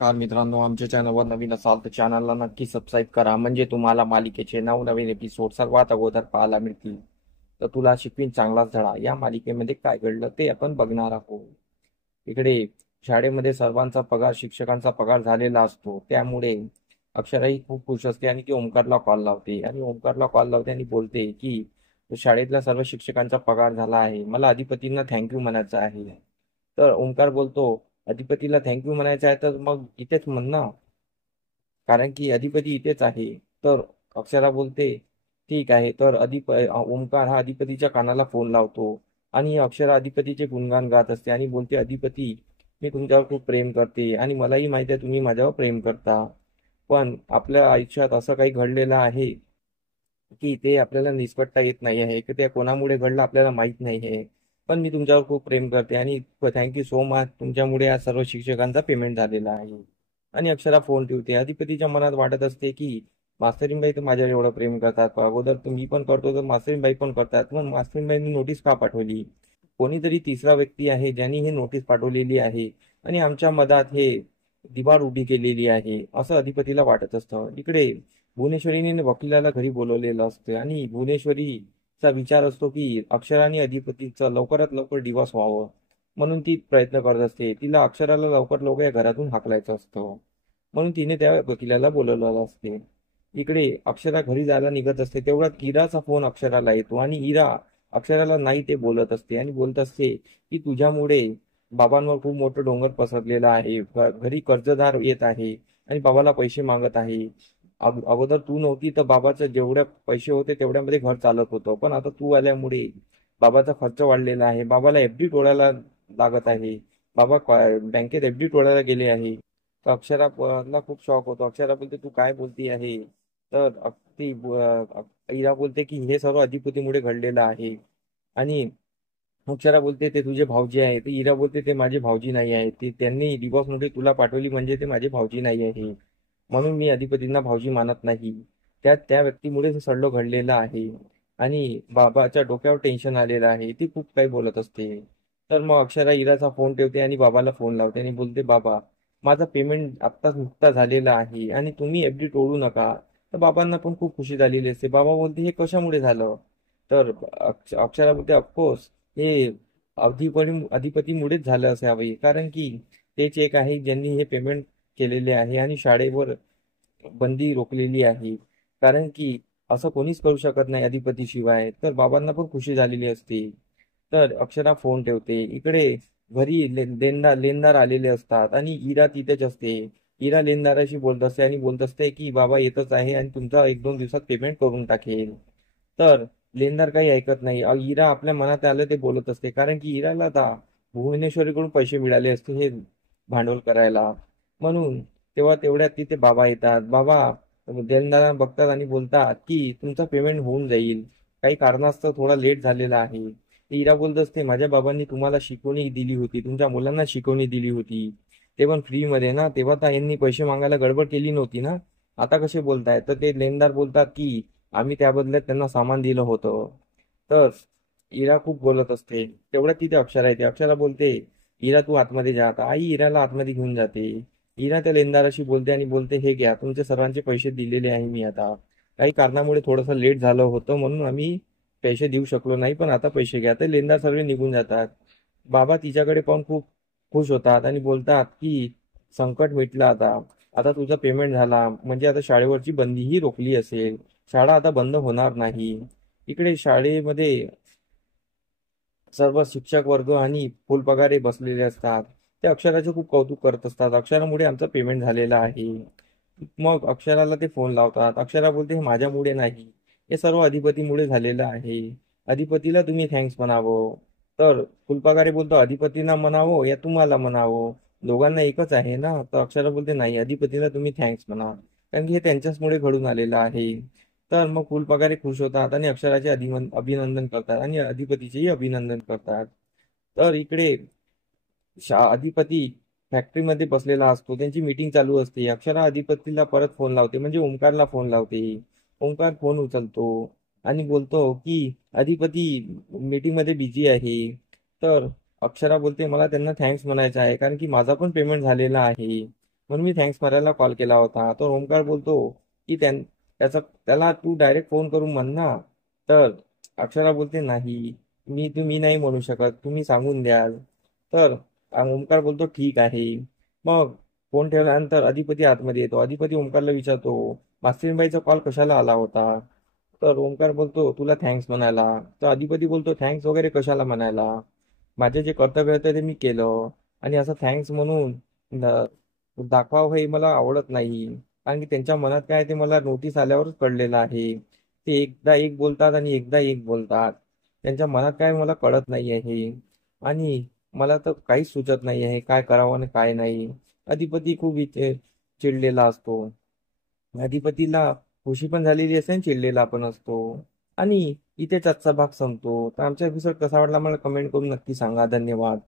नमस्कार मित्रांनो, आमच्या चॅनलवर नवीन असाल तर चॅनलला नक्की सबस्क्राईब करा, म्हणजे तुम्हाला मालिकेचे नवनवीन एपिसोड सर्वात अगोदर पाहायला मिळतील. तर तुला शिकवीन चांगलाच धडा या मालिकेमध्ये काय घडलं ते आपण बघणार आहोत. इकडे शाळेमध्ये सर्वांचा पगार, शिक्षकांचा पगार झालेला असतो, त्यामुळे अक्षराही खूप खुश असते आणि ती ओंकारला कॉल लावते आणि बोलते की शाळेतल्या सर्व शिक्षकांचा पगार झाला आहे, मला अधिपतींना थँक्यू म्हणायचं आहे. तर ओंकार बोलतो, अधिपतीला थँक्यू म्हणायचं आहे तर मग इथेच म्हण ना, कारण की अधिपती इथेच आहे. तर अक्षरा बोलते, ठीक आहे. तर ओंकार हा अधिपतीच्या कानाला फोन लावतो आणि अक्षरा अधिपतीचे गुणगान गात असते आणि बोलते, अधिपती, मी तुमच्यावर खूप प्रेम करते आणि मलाही माहिती आहे तुम्ही माझ्यावर प्रेम करता. पण आपल्या आयुष्यात असं काही घडलेलं आहे की ते आपल्याला निष्पत्ता येत नाही आहे, की ते कोणामुळे घडलं आपल्याला माहित नाही आहे. पण मी तुमच्यावर खूप प्रेम करते आणि थँक्यू सो मच, तुमच्यामुळे या सर्व शिक्षकांचा पेमेंट झालेला आहे. आणि अक्षरा फोन ठेवते. अधिपतीच्या मनात वाटत असते की मास्तरीनबाई तर माझ्यावर एवढं प्रेम करतात, अगोदर तर मी पण करतो तर मास्तरीनबाई पण करतात, पण मास्तरीनबाईंनी नोटीस का पाठवली? कोणीतरी तिसरा व्यक्ती आहे ज्यांनी हे नोटीस पाठवलेली आहे आणि आमच्या मधात हे दिवाळ उभी केलेली आहे, असं अधिपतीला वाटत असतं. इकडे भुवनेश्वरीने वकिलाला घरी बोलवलेलं असतं आणि भुवनेश्वरीचा विचार असतो की अक्षरा आणि अधिपतीचं लवकरात लवकर डिवोर्स व्हावं, म्हणून ती प्रयत्न करत असते. तिला अक्षराला लवकर लवकर या घरातून हाकलायचं असतं, म्हणून तिने त्या वकिलाला बोलवलेलं असते. इकडे अक्षरा घरी जायला निघत असते, तेवढ्यात इराचा फोन अक्षराला येतो आणि इरा अक्षराला नाही ते बोलत असते आणि बोलत असते की तुझ्यामुळे बाबांवर खूप मोठं डोंगर पसरलेलं आहे, घरी कर्जदार येत आहे आणि बाबाला पैसे मागत आहे. अगोदर तू नव्हती तर बाबाचं जेवढे पैसे होते तेवढ्यामध्ये घर चालत होतं, पण आता तू आल्यामुळे बाबाचा खर्च वाढलेला आहे, बाबाला एफडी तोडायला लागत आहे, बाबा बँकेत एफडी तोडायला गेले आहे. तर ला खूप शॉक होतो. अक्षरा बोलते, तू काय बोलती आहे? तर इरा बोलते की हे सर्व अधिपतीमुळे घडलेलं आहे. आणि अक्षरा बोलते, ते तुझे भाऊजी आहे. ते इरा बोलते, ते माझे भाऊजी नाही आहे, ते त्यांनी डिवॉर्स नोटीस तुला पाठवली म्हणजे ते माझे भाऊजी नाही आहे, म्हणून मी अधिपतींना भाऊजी मानत नाही. त्या व्यक्तीमुळे हे सगळं घडलेलं आहे आणि बाबाच्या डोक्यावर टेन्शन आलेलं आहे. ती खूप काही बोलत असते. तर मग अक्षरा इराचा फोन ठेवते आणि बाबाला फोन लावते आणि बोलते, बाबा, माझा पेमेंट आत्ताच नुकता झालेला आहे आणि तुम्ही एफडी तोडू नका. तर बाबांना पण खूप खुशी झालेली असते. बाबा बोलते, हे कशामुळे झालं? तर अक्षरा बोलते, ऑफकोर्स हे अधिपतीमुळेच झालं असावे, कारण की तेच एक आहे ज्यांनी हे पेमेंट केलेले आहे आणि शाळेवर बंदी रोखलेली आहे, कारण की असं कोणीच करू शकत नाही अधिपतीशिवाय. तर बाबांना पण खुशी झालेली असते. तर अक्षरा फोन ठेवते. इकडे घरी लेनदार आलेले असतात आणि इरा तिथेच असते. इरा लेनदाराशी बोलत असते आणि बोलत असते की बाबा येतच आहे आणि तुमचा 1-2 दिवसात पेमेंट करून टाकेल. तर लेनदार काही ऐकत नाही. इरा आपल्या मनात आलं ते बोलत असते, कारण की इराला आता भुवनेश्वरीकडून पैसे मिळाले असते हे भांडवल करायला, म्हणून तेवढ्यात तिथे बाबा येतात. बाबा लेनदारांना बघतात आणि बोलतात की तुमचं पेमेंट होऊन जाईल, काही कारणास्तव थोडा लेट झालेला आहे. इरा बोलत असते, माझ्या बाबांनी तुम्हाला शिकवणी दिली होती, तुमच्या मुलांना शिकवणी दिली होती, ते पण फ्री मध्ये ना, तेव्हा तर यांनी पैसे मागायला गडबड केली नव्हती ना, आता कसे बोलताय? तर ते लेनदार बोलतात की आम्ही त्या बदल्यात त्यांना सामान दिलं होतं. तर इरा खूप बोलत असते. तेवढ्यात तिथे अक्षरा येते. अक्षरा बोलते, इरा तू आतमध्ये जा आता. आई इराला आतमध्ये घेऊन जाते. इरा त्या लेनदाराशी बोलते आणि बोलते, हे घ्या, तुमचे सर्वांचे पैसे दिलेले आहे मी आता. काही कारणामुळे थोडंसं लेट झालं होतं म्हणून आम्ही पैसे देऊ शकलो नाही, पण आता पैसे घ्या. ते लेनदार सगळे निघून जातात. बाबा तिच्याकडे पाहून खूप खुश होतात आणि बोलतात की संकट मिटलं आता. आता तुझा पेमेंट झाला म्हणजे आता शाळेवरची बंदीही रोखली असेल, शाळा आता बंद होणार नाही. इकडे शाळेमध्ये सर्व शिक्षक वर्ग आणि फुलपगारे बसलेले असतात. ते अक्षराचे खूप कौतुक करत असतात, अक्षरामुळे आमचं पेमेंट झालेलं आहे. मग अक्षराला ते फोन लावतात. अक्षरा बोलते, हे माझ्यामुळे नाही, हे सर्व अधिपतीमुळे झालेलं आहे, अधिपतीला तुम्ही थँक्स म्हणावं. तर फुलपगारे बोलतो, अधिपतीला म्हणावं या तुम्हाला म्हणावं, दोघांना एकच आहे ना? तर अक्षरा बोलते, नाही, अधिपतीला तुम्ही थँक्स म्हणा, कारण की हे त्यांच्याचमुळे घडून आलेलं आहे. तर मग फुलपगारे खुश होतात आणि अक्षराचे अभिनंदन करतात आणि अधिपतीचेही अभिनंदन करतात. तर इकडे अधिपती फॅक्टरीमध्ये बसलेला असतो, त्यांची मीटिंग चालू असते. अक्षरा अधिपतीला परत फोन लावते, म्हणजे ओंकारला फोन लावते. ओंकार फोन उचलतो आणि बोलतो की अधिपती मीटिंग मध्ये बिझी आहे. तर अक्षरा बोलते, मला त्यांना थँक्स म्हणायचं आहे, कारण की माझा पण पेमेंट झालेला आहे म्हणून मी थँक्स म्हणायला कॉल केला होता. तर ओमकार बोलतो की त्याला तू डायरेक्ट फोन करून म्हण ना. तर अक्षरा बोलते नाही, तुम्ही नाही म्हणू शकत, तुम्ही सांगून द्याल. तर ओमकार बोलतो ठीक आहे. मग फोन ठेवल्यानंतर अधिपती आतमध्ये येतो. अधिपती ओमकारला विचारतो, मास्टरबाईचा कॉल कशाला आला होता? तर ओमकार बोलतो तुला थँक्स म्हणायला. तर अधिपती बोलतो थँक्स वगैरे कशाला म्हणायला, माझे जे कर्तव्य होतं ते मी केलं. आणि असं थँक्स म्हणून दाखवावं हे मला आवडत नाही. कारण की त्यांच्या मनात काय आहे ते मला नोटीस आल्यावरच कळलेलं आहे. ते एकदा एक बोलतात आणि एकदा एक बोलतात. त्यांच्या मनात काय मला कळत नाही आहे. आणि मला तर काहीच सुचत नाही आहे काय करावं आणि काय नाही. अधिपती खूप चिडलेला असतो. अधिपतीला खुशी पण झालेली असते आणि चिडलेला पण असतो. आणि इथेच आजचा भाग संपतो. तर आमचा एपिसोड कसा वाटला मला कमेंट करून नक्की सांगा. धन्यवाद.